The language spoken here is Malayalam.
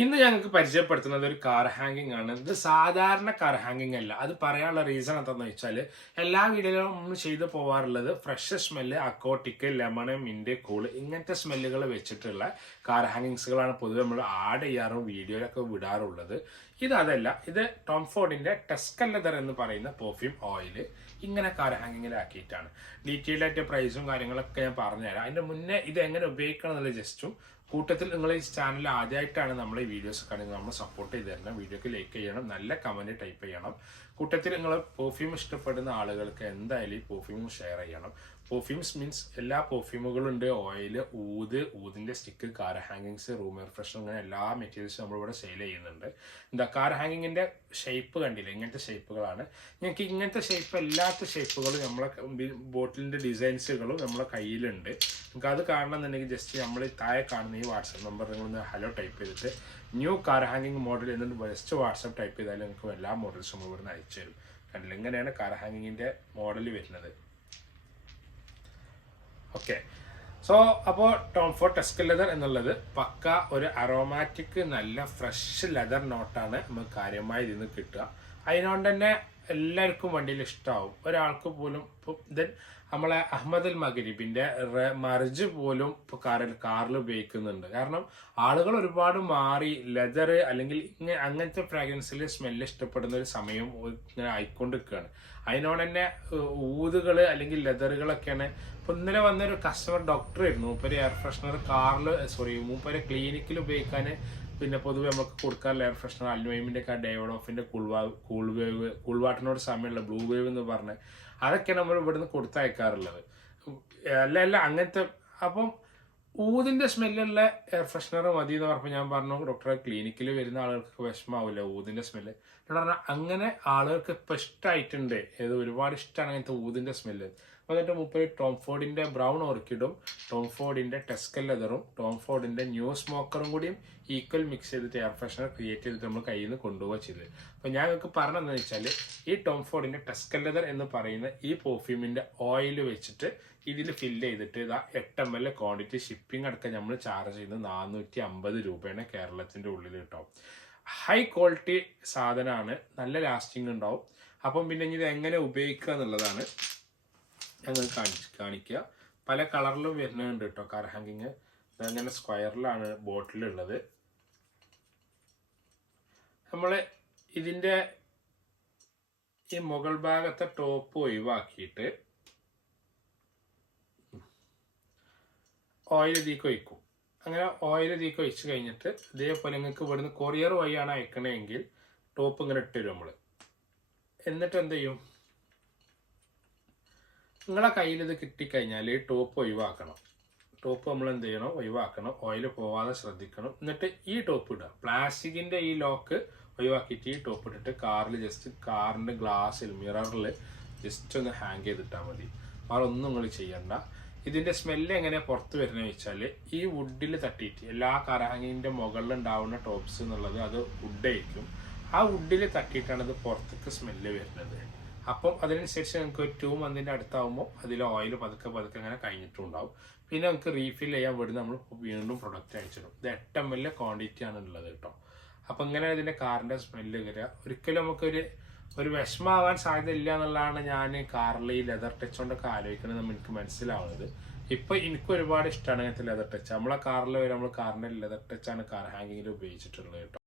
ഇന്ന് ഞങ്ങൾക്ക് പരിചയപ്പെടുത്തുന്നത് ഒരു കാർ ഹാങ്ങിങ് ആണ്. ഇത് സാധാരണ കാർ ഹാങ്ങിങ് അല്ല. അത് പറയാനുള്ള റീസൺ എന്താണെന്ന് വെച്ചാൽ എല്ലാ വീഡിയോയിലും നമ്മൾ ചെയ്തു പോവാറുള്ളത് fresh smell, aquatic, lemon, mint, cool ഇങ്ങനത്തെ സ്മെല്ലുകൾ വെച്ചിട്ടുള്ള കാർ ഹാങ്ങിങ്സുകളാണ് പൊതുവെ നമ്മൾ ആഡ് ചെയ്യാറും വീഡിയോയിലൊക്കെ വിടാറുള്ളത്. അതല്ല, ഇത് ടോം ഫോർഡിന്റെ ടെസ്കൽ ലെതർ എന്ന് പറയുന്ന പെർഫ്യൂം ഓയിൽ ഇങ്ങനെ കാർ ഹാങ്ങിങ്ങിലാക്കിയിട്ടാണ്. ഡീറ്റെയിൽഡ് ആയിട്ട് പ്രൈസും കാര്യങ്ങളൊക്കെ ഞാൻ പറഞ്ഞുതരാം. അതിന്റെ മുന്നേ ഇത് എങ്ങനെ ഉപയോഗിക്കണം എന്നുള്ള ജസ്റ്റും കൂട്ടത്തിൽ നിങ്ങൾ ഈ ചാനൽ ആദ്യമായിട്ടാണ് നമ്മൾ ഈ വീഡിയോസ് കാണുന്നത്, നമ്മൾ സപ്പോർട്ട് ചെയ്ത് തരണം. വീഡിയോക്ക് ലൈക്ക് ചെയ്യണം, നല്ല കമന്റ് ടൈപ്പ് ചെയ്യണം. കൂട്ടത്തിൽ നിങ്ങൾ പെർഫ്യൂം ഇഷ്ടപ്പെടുന്ന ആളുകൾക്ക് എന്തായാലും ഈ പെർഫ്യൂം ഷെയർ ചെയ്യണം. പെർഫ്യൂംസ് മീൻസ് എല്ലാ പെർഫ്യൂമുകളും ഉണ്ട്. ഓയില്, ഊതിന്റെ സ്റ്റിക്ക്, കാർ ഹാങ്ങിങ്സ്, റൂം എയർ ഫ്രഷർ, അങ്ങനെ എല്ലാ മെറ്റീരിയൽസും നമ്മളിവിടെ സെയിൽ ചെയ്യുന്നുണ്ട്. കാർ ഹാങ്ങിങ്ങിന്റെ ഷേപ്പ് കണ്ടില്ല, ഇങ്ങനത്തെ ഷേപ്പുകളാണ്. ഞങ്ങൾക്ക് ഇങ്ങനത്തെ ഷേപ്പ് അല്ലാത്ത ഷേപ്പുകളും നമ്മളെ ബോട്ടിലിന്റെ ഡിസൈൻസുകളും നമ്മളെ കയ്യിലുണ്ട്. നിങ്ങൾക്ക് അത് കാണണമെന്നുണ്ടെങ്കിൽ ജസ്റ്റ് നമ്മൾ താഴെ കാണുന്ന ഈ വാട്സപ്പ് നമ്പർ നിങ്ങളൊന്ന് ഹലോ ടൈപ്പ് ചെയ്തിട്ട് ന്യൂ കാർ ഹാങ്ങിങ് മോഡൽ എന്നിട്ട് ജസ്റ്റ് വാട്സപ്പ് ടൈപ്പ് ചെയ്താൽ നിങ്ങൾക്ക് എല്ലാ മോഡൽസും നമ്മൾ ഇവിടുന്ന് അയച്ചു തരും. കണ്ടില്ല, ഇങ്ങനെയാണ് കാർ ഹാങ്ങിങ്ങിന്റെ മോഡൽ വരുന്നത്. ഓക്കെ, സോ അപ്പോൾ ടോം ഫോർഡ് ടെസ്കൽ ലെതർ എന്നുള്ളത് പക്ക ഒരു അറോമാറ്റിക് നല്ല ഫ്രഷ് ലെതർ നോട്ടാണ് നമുക്ക് കാര്യമായി ഇതിൽ കിട്ടുക. അതിനോണ്ട് തന്നെ എല്ലാവർക്കും വണ്ടിയിൽ ഇഷ്ടമാവും. ഒരാൾക്ക് പോലും ദെൻ നമ്മളെ അഹമ്മദ് അൽ മഗ്രിബിന്റെ മർജ് പോലും ഇപ്പോൾ കാറിൽ ഉപയോഗിക്കുന്നുണ്ട്. കാരണം ആളുകൾ ഒരുപാട് മാറി ലെതർ അല്ലെങ്കിൽ അങ്ങനത്തെ ഫ്രാഗ്രൻസിൽ സ്മെല്ല് ഇഷ്ടപ്പെടുന്ന ഒരു സമയം ഇങ്ങനെ ആയിക്കൊണ്ടിരിക്കുകയാണ്. അതിനോട് തന്നെ ഊതുകൾ അല്ലെങ്കിൽ ലെതറുകളൊക്കെയാണ്. ഇപ്പൊ ഇന്നലെ വന്നൊരു കസ്റ്റമർ ഡോക്ടർ ആയിരുന്നു. മൂപ്പര് എയർ ഫ്രഷ്നർ മൂപ്പര് ക്ലിനിക്കിൽ ഉപയോഗിക്കാൻ പിന്നെ പൊതുവെ നമുക്ക് കൊടുക്കാറുള്ള എയർ ഫ്രഷ്നർ അൽനോയിമിന്റെ ഒക്കെ ഡേവിഡ് ഓഫിന്റെ കൂൾ വാട്ടറിനോട് സമയമുള്ള ബ്ലൂ വേവ് എന്ന് പറഞ്ഞ് അതൊക്കെയാണ് നമ്മൾ ഇവിടുന്ന് കൊടുത്തയക്കാറുള്ളത്. അല്ല അങ്ങനത്തെ. അപ്പം ഊതിന്റെ സ്മെല്ലുള്ള എയർ ഫ്രഷ്നർ മതി എന്ന് പറഞ്ഞപ്പോൾ ഞാൻ പറഞ്ഞു ഡോക്ടറെ, ക്ലിനിക്കിൽ വരുന്ന ആളുകൾക്ക് വിഷമാവില്ല ഊതിന്റെ സ്മെല്ല്. പറഞ്ഞാൽ അങ്ങനെ ആളുകൾക്ക് ഇപ്പം ഇഷ്ടമായിട്ടുണ്ട്. ഒരുപാട് ഇഷ്ടമാണ് അങ്ങനത്തെ ഊതിന്റെ സ്മെല്ല്. എന്നിട്ട് മുപ്പത് ടോം ഫോർഡിന്റെ ബ്രൗൺ ഓർക്കിഡും ടോം ഫോർഡിന്റെ ടെസ്കൽ ലെതറും ടോം ഫോർഡിന്റെ ന്യൂ സ്മോക്കറും കൂടിയും ഈക്വൽ മിക്സ് ചെയ്തിട്ട് എയർ ഫ്രഷ്നർ ക്രിയേറ്റ് ചെയ്തിട്ട് നമ്മൾ കയ്യിൽ നിന്ന് കൊണ്ടുപോവുക ചെയ്തത്. അപ്പോൾ ഞാൻ നിങ്ങൾക്ക് പറഞ്ഞതെന്ന് വെച്ചാൽ ഈ ടോം ഫോർഡിന്റെ ടെസ്കൽ ലെതർ എന്ന് പറയുന്ന ഈ പെർഫ്യൂമിന്റെ ഓയിൽ വെച്ചിട്ട് ഇതിൽ ഫില്ല് ചെയ്തിട്ട് 8 ml ക്വാണ്ടിറ്റി ഷിപ്പിംഗ് അടക്കം നമ്മൾ ചാർജ് ചെയ്യുന്നത് 450 രൂപയാണ് കേരളത്തിന്റെ ഉള്ളിൽ കേട്ടോ. ഹൈ ക്വാളിറ്റി സാധനമാണ്, നല്ല ലാസ്റ്റിംഗ് ഉണ്ടാവും. അപ്പം പിന്നെ ഇത് എങ്ങനെ ഉപയോഗിക്കുക എന്നുള്ളതാണ് ഞങ്ങൾ കാണിക്കുക. പല കളറിലും വരുന്നുണ്ട് കേട്ടോ കാർ ഹാങ്ങിങ്. ഇതങ്ങനെ സ്ക്വയറിലാണ് ബോട്ടിലുള്ളത്. നമ്മൾ ഇതിൻ്റെ ഈ മുകൾ ഭാഗത്തെ ടോപ്പ് ഒഴിവാക്കിയിട്ട് ഓയിൽ ഇതിലേക്ക് ഒഴിക്കും. അങ്ങനെ ഓയിൽ ഇതിലേക്ക് ഒഴിച്ച് കഴിഞ്ഞിട്ട് ഇതേപോലെ നിങ്ങൾക്ക് ഇവിടുന്ന് കൊറിയർ വഴിയാണ് അയക്കണമെങ്കിൽ ടോപ്പ് ഇങ്ങനെ ഇട്ട് തരും നമ്മൾ. എന്നിട്ട് എന്ത് ചെയ്യും, നിങ്ങളെ കയ്യിൽ ഇത് കിട്ടിക്കഴിഞ്ഞാൽ ടോപ്പ് ഒഴിവാക്കണം. ടോപ്പ് നമ്മൾ എന്ത് ചെയ്യണം, ഒഴിവാക്കണം. ഓയിൽ പോവാതെ ശ്രദ്ധിക്കണം. എന്നിട്ട് ഈ ടോപ്പ് ഇടുക. പ്ലാസ്റ്റിക്കിന്റെ ഈ ലോക്ക് ഒഴിവാക്കിയിട്ട് ഈ ടോപ്പ് ഇട്ടിട്ട് കാറിൽ ജസ്റ്റ് കാറിന്റെ ഗ്ലാസ്സിൽ മിററിൽ ജസ്റ്റ് ഒന്ന് ഹാങ് ചെയ്തിട്ടാൽ മതി. വേറൊന്നും നിങ്ങൾ ചെയ്യണ്ട. ഇതിന്റെ സ്മെല്ല് എങ്ങനെ പുറത്ത് വരുന്നത് വെച്ചാൽ ഈ വുഡിൽ തട്ടിയിട്ട് എല്ലാ കാർ ഹാങ്ങിങ്ങിന്റെ മുകളിൽ ഉണ്ടാവുന്ന ടോപ്സ് എന്നുള്ളത് അത് വുഡായിരിക്കും. ആ വുഡിൽ തട്ടിയിട്ടാണ് ഇത് പുറത്തേക്ക് സ്മെല്ല് വരുന്നത്. അപ്പം അതിനനുസരിച്ച് നിങ്ങൾക്ക് ഒരു 2 month അടുത്താവുമ്പോൾ അതിൽ ഓയിൽ പതുക്കെ അങ്ങനെ കഴിഞ്ഞിട്ടുണ്ടാവും. പിന്നെ നമുക്ക് റീഫിൽ ചെയ്യാൻ വേണ്ടി നമ്മൾ വീണ്ടും പ്രൊഡക്റ്റ് അയച്ചിടും. ഇത് 8 ml ക്വാണ്ടിറ്റി ആണ് ഉള്ളത് കേട്ടോ. അപ്പം ഇങ്ങനെ ഇതിൻ്റെ കാറിൻ്റെ സ്മെല്ല് വരിക. ഒരിക്കലും നമുക്കൊരു വിഷമാവാൻ സാധ്യത ഇല്ല എന്നുള്ളതാണ് ഞാൻ കാറിൽ ഈ ലെതർ ടച്ച് കൊണ്ടൊക്കെ ആലോചിക്കണമെന്ന് എനിക്ക് മനസ്സിലാവുന്നത്. ഇപ്പം എനിക്ക് ഒരുപാട് ഇഷ്ടമാണ് അങ്ങനത്തെ ലെതർ ടച്ച്. നമ്മളെ കാറിൽ വരെ നമ്മൾ കാറിൻ്റെ ലെതർ ടച്ചാണ് കാർ ഹാങ്ങിങ്ങിൽ ഉപയോഗിച്ചിട്ടുള്ളത് കേട്ടോ.